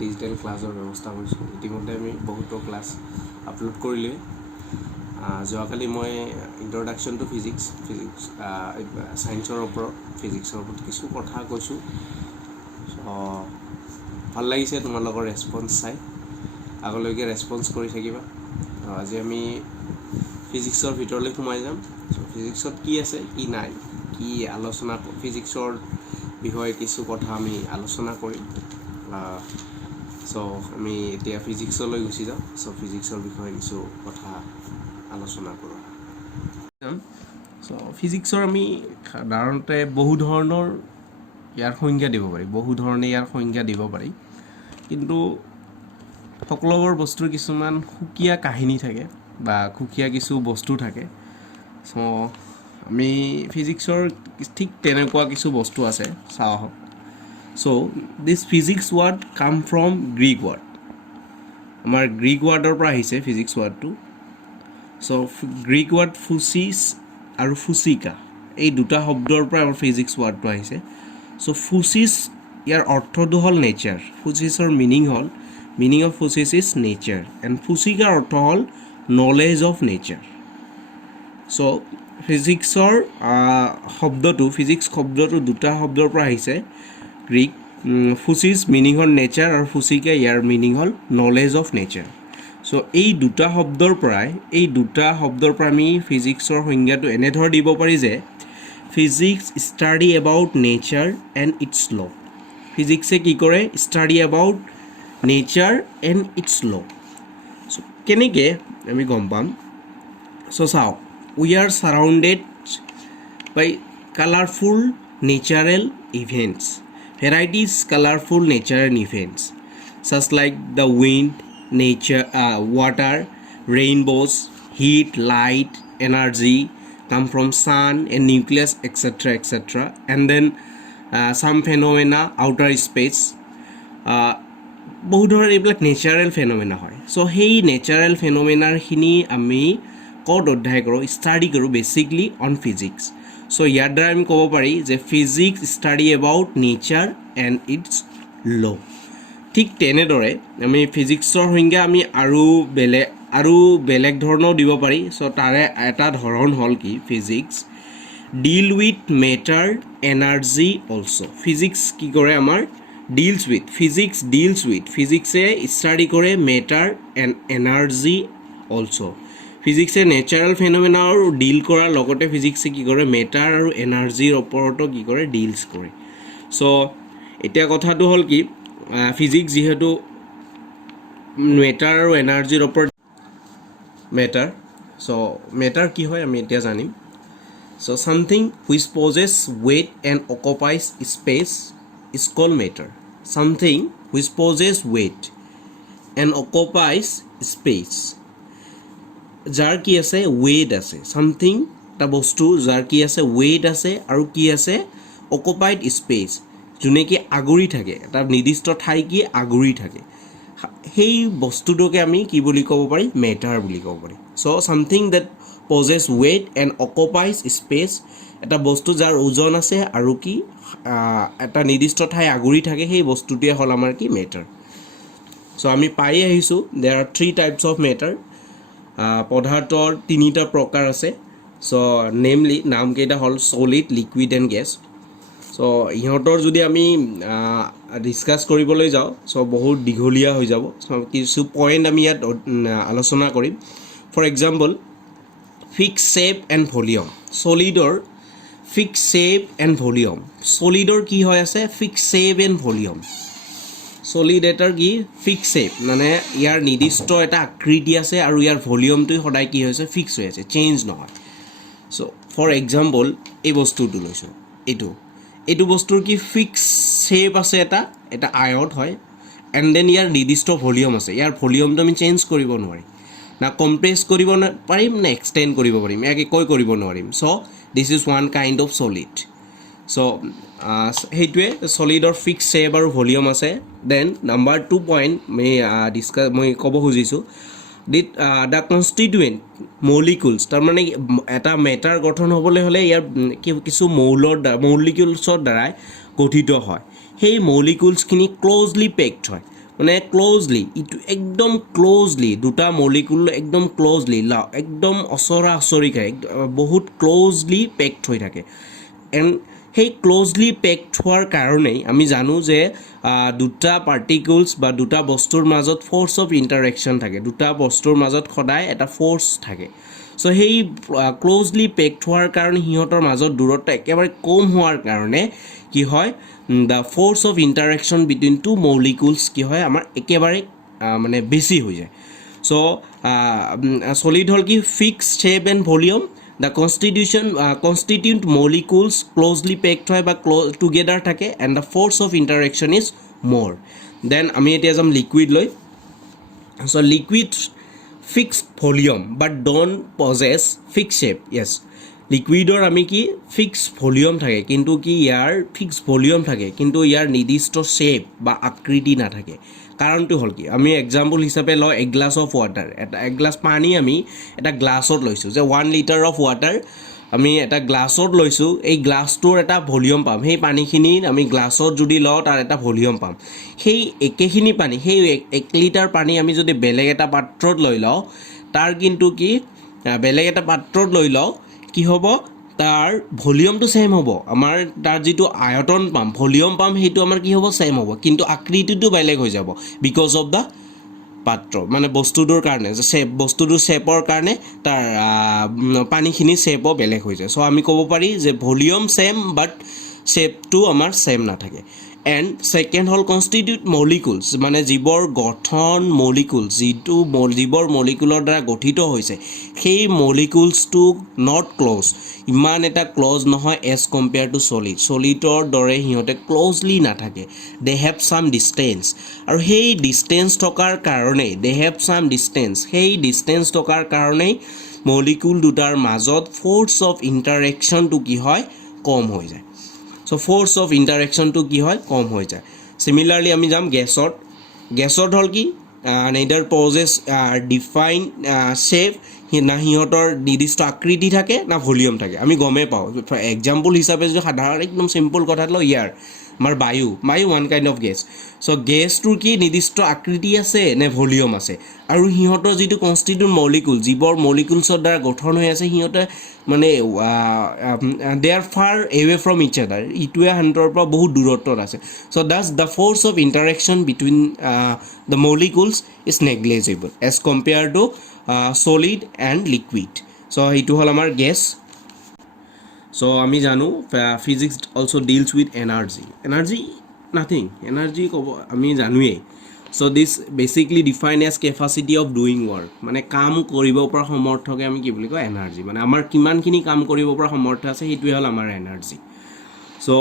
digital ক্লাছৰ ব্যৱস্থা কৰিছোঁ ইতিমধ্যে আমি বহুতো ক্লাছ আপলোড কৰিলোৱে যোৱাকালি মই ইন্ট্ৰডাকশ্যন টু ফিজিক্স ছায়েন্সৰ ওপৰত ফিজিক্সৰ ওপৰত কিছু কথা কৈছোঁ ভাল লাগিছে তোমালোকৰ ৰেছপন্স চাই আগলৈকে ৰেছপন্স কৰি থাকিবা আজি আমি ফিজিক্সৰ ভিতৰলৈ সোমাই যাম ফিজিক্সত কি আছে কি নাই কি আলোচনা ফিজিক্সৰ বিষয়ে কিছু কথা আমি আলোচনা কৰিম আমি এতিয়া ফিজিক্সলৈ গুচি যাওঁ ফিজিক্সৰ বিষয়ে কিছু কথা আলোচনা কৰোঁ ফিজিক্সৰ আমি সাধাৰণতে বহু ধৰণৰ ইয়াৰ সংজ্ঞা দিব পাৰি কিন্তু সকলোবোৰ বস্তুৰ কিছুমান সুকীয়া কাহিনী থাকে বা সুকীয়া কিছু বস্তু থাকে আমি ফিজিক্সৰ ঠিক তেনেকুৱা কিছু বস্তু আছে চাওঁ দিছ ফিজিক্স ৱাৰ্ড কাম ফ্ৰম গ্ৰীক ৱাৰ্ড আমাৰ গ্ৰীক ৱাৰ্ডৰ পৰা আহিছে ফিজিক্স ৱাৰ্ডটো গ্ৰীক ৱাৰ্ড ফুচিছ আৰু ফুচিকা এই দুটা শব্দৰ পৰা আমাৰ ফিজিক্স ৱাৰ্ডটো আহিছে ফুচিছ ইয়াৰ অৰ্থটো হ'ল নেচাৰ ফুচিছৰ meaning of physis is nature and ফুচিকাৰ অৰ্থ হ'ল নলেজ অফ নেচাৰ ফিজিক্সৰ ফিজিক্স শব্দটো দুটা শব্দৰ পৰা আহিছে গ্ৰীক ফুচিছ মিনিং হ'ল নেচাৰ আৰু ফুচিকা ইয়াৰ মিনিং হ'ল নলেজ অফ নেচাৰ এই দুটা শব্দৰ পৰা আমি ফিজিক্সৰ সংজ্ঞাটো এনেধৰণে দিব পাৰি যে physics study about nature and its law ফিজিক্সে কি কৰে study about nature and its law কেনেকৈ আমি গম পাম চাওক we are surrounded by colorful natural events colorful natural events such like the wind water rainbows heat light energy come from sun and nucleus etc and then some phenomena outer space বহুত ধৰণৰ এইবিলাক natural ফেনমেনা হয় সেই natural ফেনমেনাৰখিনি আমি ক'ত অধ্যয়ন কৰোঁ study কৰোঁ বেচিকলি অন ফিজিক্স ইয়াৰ দ্বাৰা আমি ক'ব পাৰি যে physics study about nature and its law ঠিক তেনেদৰে আমি ফিজিক্সৰ সংজ্ঞা আমি আৰু বেলেগ ধৰণেও দিব পাৰি তাৰে এটা ধৰণ হ'ল কি physics deal with matter energy also' physics কি কৰে আমাৰ ফিজিক্সে ষ্টাডি কৰে মেটাৰ এণ্ড এনাৰ্জি অলছ' ফিজিক্সে নেচাৰেল ফেনমেনাও ডিল কৰাৰ লগতে ফিজিক্সে কি কৰে মেটাৰ আৰু এনাৰ্জিৰ ওপৰতো কি কৰে ডিলছ কৰে এতিয়া কথাটো হ'ল কি ফিজিক্স যিহেতু মেটাৰ আৰু এনাৰ্জিৰ ওপৰত মেটাৰ কি হয় আমি এতিয়া জানিম something which possesses weight and occupies space is called matter something which possesses weight and occupies space যাৰ কি আছে ৱেইট আছে সামথিং এটা বস্তু যাৰ কি আছে ৱেইট আছে আৰু কি আছে অকুপাইড স্পেচ যোনে কি আগুৰি থাকে এটা নিৰ্দিষ্ট ঠাই কি আগুৰি থাকে সেই বস্তুটোকে আমি কি বুলি ক'ব পাৰি মেটাৰ বুলি ক'ব পাৰি something that possess weight and occupies space এটা বস্তু যাৰ ওজন আছে আৰু কি এটা নিৰ্দিষ্ট ঠাই আগুৰি থাকে সেই বস্তুটোৱে হ'ল আমাৰ কি মেটাৰ আমি পাই আহিছোঁ there are 3 types of matter পদাৰ্থৰ তিনিটা প্ৰকাৰ আছে নেমলি নামকেইটা হ'ল সলিড লিকুইড এণ্ড গেছ ইহঁতৰ যদি আমি ডিছকাছ কৰিবলৈ যাওঁ বহুত দীঘলীয়া হৈ যাব কিছু পইণ্ট আমি ইয়াত আলোচনা কৰিম for example fix shape and volume সলিডৰ ফিক্স শ্বেপ এণ্ড ভলিউম সলিডৰ কি হৈ আছে fix shape and volume solid এটাৰ কি ফিক্স শ্বেপ মানে ইয়াৰ নিৰ্দিষ্ট এটা আকৃতি আছে আৰু ইয়াৰ ভলিউমটো সদায় কি হৈছে ফিক্স হৈ আছে চেঞ্জ নহয় ফৰ এক্সাম্পল এই বস্তুটো লৈছোঁ এইটো বস্তুৰ কি ফিক্স শ্বেপ আছে এটা আয়ত হয় এণ্ড দেন ইয়াৰ নিৰ্দিষ্ট ভলিউম আছে ইয়াৰ ভলিউমটো আমি চেঞ্জ কৰিব নোৱাৰিম না কম্প্ৰেছ কৰিব পাৰিম না এক্সটেণ্ড কৰিব পাৰিম একোৱে কৰিব নোৱাৰিম this is one kind of solid সেইটোৱে সলিডৰ ফিক্স শ্বেপ আৰু ভলিউম আছে দেন নাম্বাৰ 2 পইণ্ট মই ক'ব খুজিছোঁ দ্য কনষ্টিটুৱেণ্ট মলিকুলছ তাৰমানে এটা মেটাৰ গঠন হ'বলৈ হ'লে ইয়াৰ কিছু মলিকুলছৰ দ্বাৰাই গঠিত হয় সেই মলিকুলছখিনি ক্ল'জলি পেকড হয় মানে ক্লোজলি ইটো একদম ক্লোজলি দুটা মলিকুল একদম ক্লোজলি একদম অচৰা অচৰিকাই বহুত ক্লোজলি পেকড হৈ থাকে এণ্ড সেই ক্লোজলি পেকড হোৱাৰ কাৰণেই আমি জানো যে দুটা পাৰ্টিকলছ বা দুটা বস্তুৰ মাজত ফ'ৰ্চ অফ ইণ্টাৰেকশ্যন থাকে দুটা বস্তুৰ মাজত সদায় এটা ফ'ৰ্চ থাকে চ' সেই ক্লোজলি পেকড হোৱাৰ কাৰণে সিহঁতৰ মাজত দূৰত্ব একেবাৰে কম হোৱাৰ কাৰণে কি হয় the force of interaction between two molecules কি হয় আমাৰ একেবাৰে মানে বেছি হৈ যায় চ' চলিড হ'ল কি fix shape and volume the constitute molecules closely packed হয় বা টুগেডাৰ থাকে and the force of interaction is more than আমি এতিয়া যাম লিকুইড লৈ so' liquid fixed volume but don't possess fix shape yes লিকুইডৰ আমি কি ফিক্স ভলিউম থাকে কিন্তু কি ইয়াৰ ফিক্স ভলিউম থাকে কিন্তু ইয়াৰ নিৰ্দিষ্ট শ্বেপ বা আকৃতি নাথাকে কাৰণটো হ'ল কি আমি এক্সাম্পল হিচাপে লওঁ এক গ্লাছ অফ ৱাটাৰ এক গ্লাছ পানী আমি এটা গ্লাছত লৈছোঁ যে 1 লিটাৰ অফ ৱাটাৰ আমি এটা গ্লাছত লৈছোঁ এই গ্লাছটোৰ এটা ভলিউম পাম সেই পানীখিনি আমি গ্লাছত যদি লওঁ তাৰ এটা ভলিউম পাম সেই একেখিনি পানী সেই 1 লিটাৰ পানী আমি যদি বেলেগ এটা পাত্ৰত লৈ লওঁ তাৰ কিন্তু কি বেলেগ এটা পাত্ৰত লৈ লওঁ কি হ'ব তাৰ ভলিউমটো ছেম হ'ব আমাৰ তাৰ যিটো আয়তন পাম ভলিউম পাম সেইটো আমাৰ কি হ'ব ছেম হ'ব কিন্তু আকৃতিটো বেলেগ হৈ যাব বিকজ অফ দ্য পাত্ৰ মানে বস্তুটোৰ কাৰণে যে শ্বেপ বস্তুটোৰ শ্বেপৰ কাৰণে তাৰ পানীখিনি শ্বেপো বেলেগ হৈ যায় চ' আমি ক'ব পাৰি যে ভলিউম ছেম বাট শ্বেপটো আমাৰ ছেম নাথাকে এণ্ড ছেকেণ্ড হ'ল কনষ্টিটিউট মলিকুলছ মানে জীৱৰ গঠন মলিকুলছ যিটো জীৱৰ মলিকুলৰ দ্বাৰা গঠিত হৈছে সেই মলিকুলছটো নট ক্ল'জ ইমান এটা ক্ল'জ নহয় এজ কম্পেয়াৰ টু চলিডৰ দৰে সিহঁতে ক্ল'জলি নাথাকে দে হেভ ছাম ডিষ্টেঞ্চ আৰু সেই ডিষ্টেঞ্চ থকাৰ কাৰণেই সেই ডিষ্টেঞ্চ থকাৰ কাৰণেই মলিকুল দুটাৰ মাজত ফ'ৰ্চ অফ ইণ্টাৰেকশ্যনটো কি হয় কম হৈ যায় চ' ফ'ৰ্চ অফ ইণ্টাৰেকশ্যনটো কি হয় কম হৈ যায় চিমিলাৰলি আমি যাম গেছত হ'ল কি নেইডাৰ পজেছ ডিফাইন শ্বেপ না সিহঁতৰ নিৰ্দিষ্ট আকৃতি থাকে না ভলিউম থাকে আমি গমেই পাওঁ এক্সাম্পল হিচাপে যদি সাধাৰণ একদম চিম্পল কথাত লওঁ ইয়াৰ আমাৰ বায়ু ওৱান কাইণ্ড অফ গেছ চ' গেছটোৰ কি নিৰ্দিষ্ট আকৃতি আছে নে ভলিউম আছে আৰু সিহঁতৰ যিটো কনষ্টিটিউট মলিকুল যিবোৰ মলিকুলছৰ দ্বাৰা গঠন হৈ আছে সিহঁতে মানে they are far away from each other ইটোৱে সিহঁতৰ পৰা বহুত দূৰত্বত আছে so' thus the force of interaction between the molecules is negligible as compare to solid and liquid so এইটো হ'ল আমাৰ গেছ so আমি জানো physics also deals with energy nothing energy ক'ব আমি জানোৱেই so this basically defined as capacity of doing work মানে কাম কৰিব পৰা সমৰ্থকে আমি কি বুলি কওঁ এনাৰ্জি মানে আমাৰ কিমানখিনি কাম কৰিব পৰা সমৰ্থ আছে সেইটোৱে হ'ল আমাৰ এনাৰ্জি so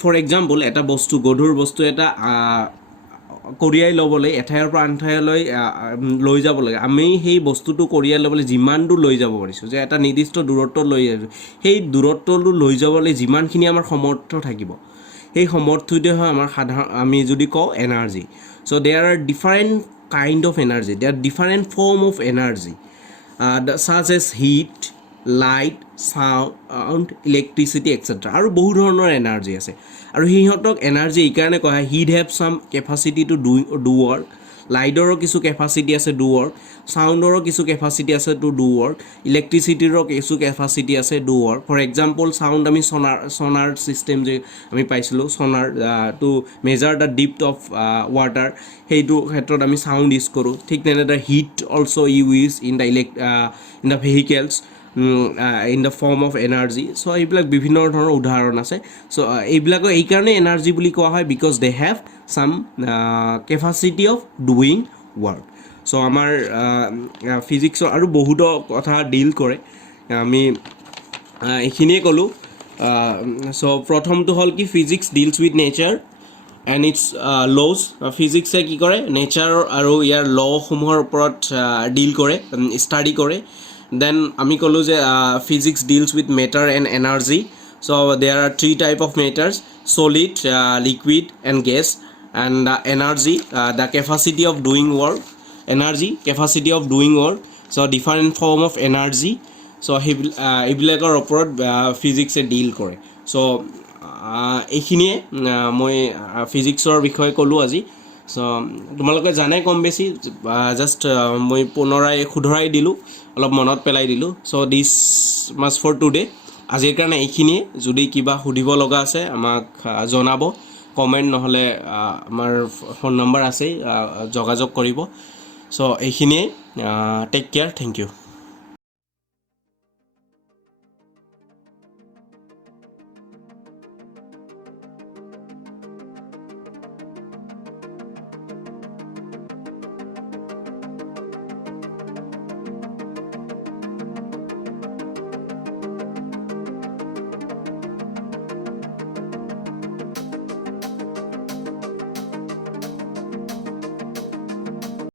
for example এটা বস্তু গধুৰ বস্তু এটা কঢ়িয়াই ল'বলৈ এঠাইৰ পৰা আন ঠাইলৈ লৈ যাব লাগে আমি সেই বস্তুটো কঢ়িয়াই ল'বলৈ যিমান দূৰ লৈ যাব পাৰিছোঁ যে এটা নিৰ্দিষ্ট দূৰত্ব লৈ আহিছোঁ সেই দূৰত্বটো লৈ যাবলৈ যিমানখিনি আমাৰ সমৰ্থ থাকিব সেই সমৰ্থটোৱে হয় আমাৰ সাধাৰণ আমি যদি কওঁ energy so' there are different kind of energy there different form of energy such as heat light sound electricity etcetera আৰু বহু ধৰণৰ এনাৰ্জি আছে আৰু সিহঁতক এনাৰ্জি এইকাৰণে কোৱা হয় heat have some capacity to do work লাইটৰো কিছু কেপাচিটি আছে ডু ৱৰ্ক সাউণ্ডৰো কিছু কেপাচিটি আছে টু ডু ৱৰ্ক ইলেক্ট্ৰিচিটিৰো কিছু কেপাচিটি আছে do work for example sound আমি ছনাৰ ছিষ্টেম যে আমি পাইছিলোঁ sonar to measure the depth of water সেইটো ক্ষেত্ৰত আমি সাউণ্ড ইউজ কৰোঁ ঠিক তেনেদৰে heat also' use in the vehicles in the form of energy so' এইবিলাক বিভিন্ন ধৰণৰ উদাহৰণ আছে চ' এইবিলাকক এইকাৰণে এনাৰ্জি বুলি কোৱা হয় because they have some capacity of doing work so' আমাৰ ফিজিক্সৰ আৰু বহুতো কথা ডিল কৰে আমি এইখিনিয়ে ক'লোঁ চ' প্ৰথমটো হ'ল কি physics deals with nature and its laws ফিজিক্সে কি কৰে নেচাৰ আৰু ইয়াৰ ল'সমূহৰ ওপৰত ডিল কৰে ষ্টাডি কৰে then আমি ক'লো যে physics deals with matter and energy so there are three type of matters solid liquid and gas and energy the capacity of doing work so different form of energy so এইবিলাকৰ ওপৰত physics ডিল কৰে so এইখিনিয়ে মই ফিজিক্সৰ বিষয়ে ক'লোঁ আজি চ' তোমালোকে জানে কম বেছি জাষ্ট মই পুনৰাই শুধৰাই দিলোঁ অলপ মনত পেলাই দিলোঁ চ' দিছ মাছ ফৰ টুডে আজিৰ কাৰণে এইখিনিয়ে যদি কিবা সুধিব লগা আছে আমাক জনাব কমেণ্ট নহ'লে আমাৰ ফোন নম্বৰ আছেই যোগাযোগ কৰিব চ' এইখিনিয়ে টেক কেয়াৰ থেংক ইউ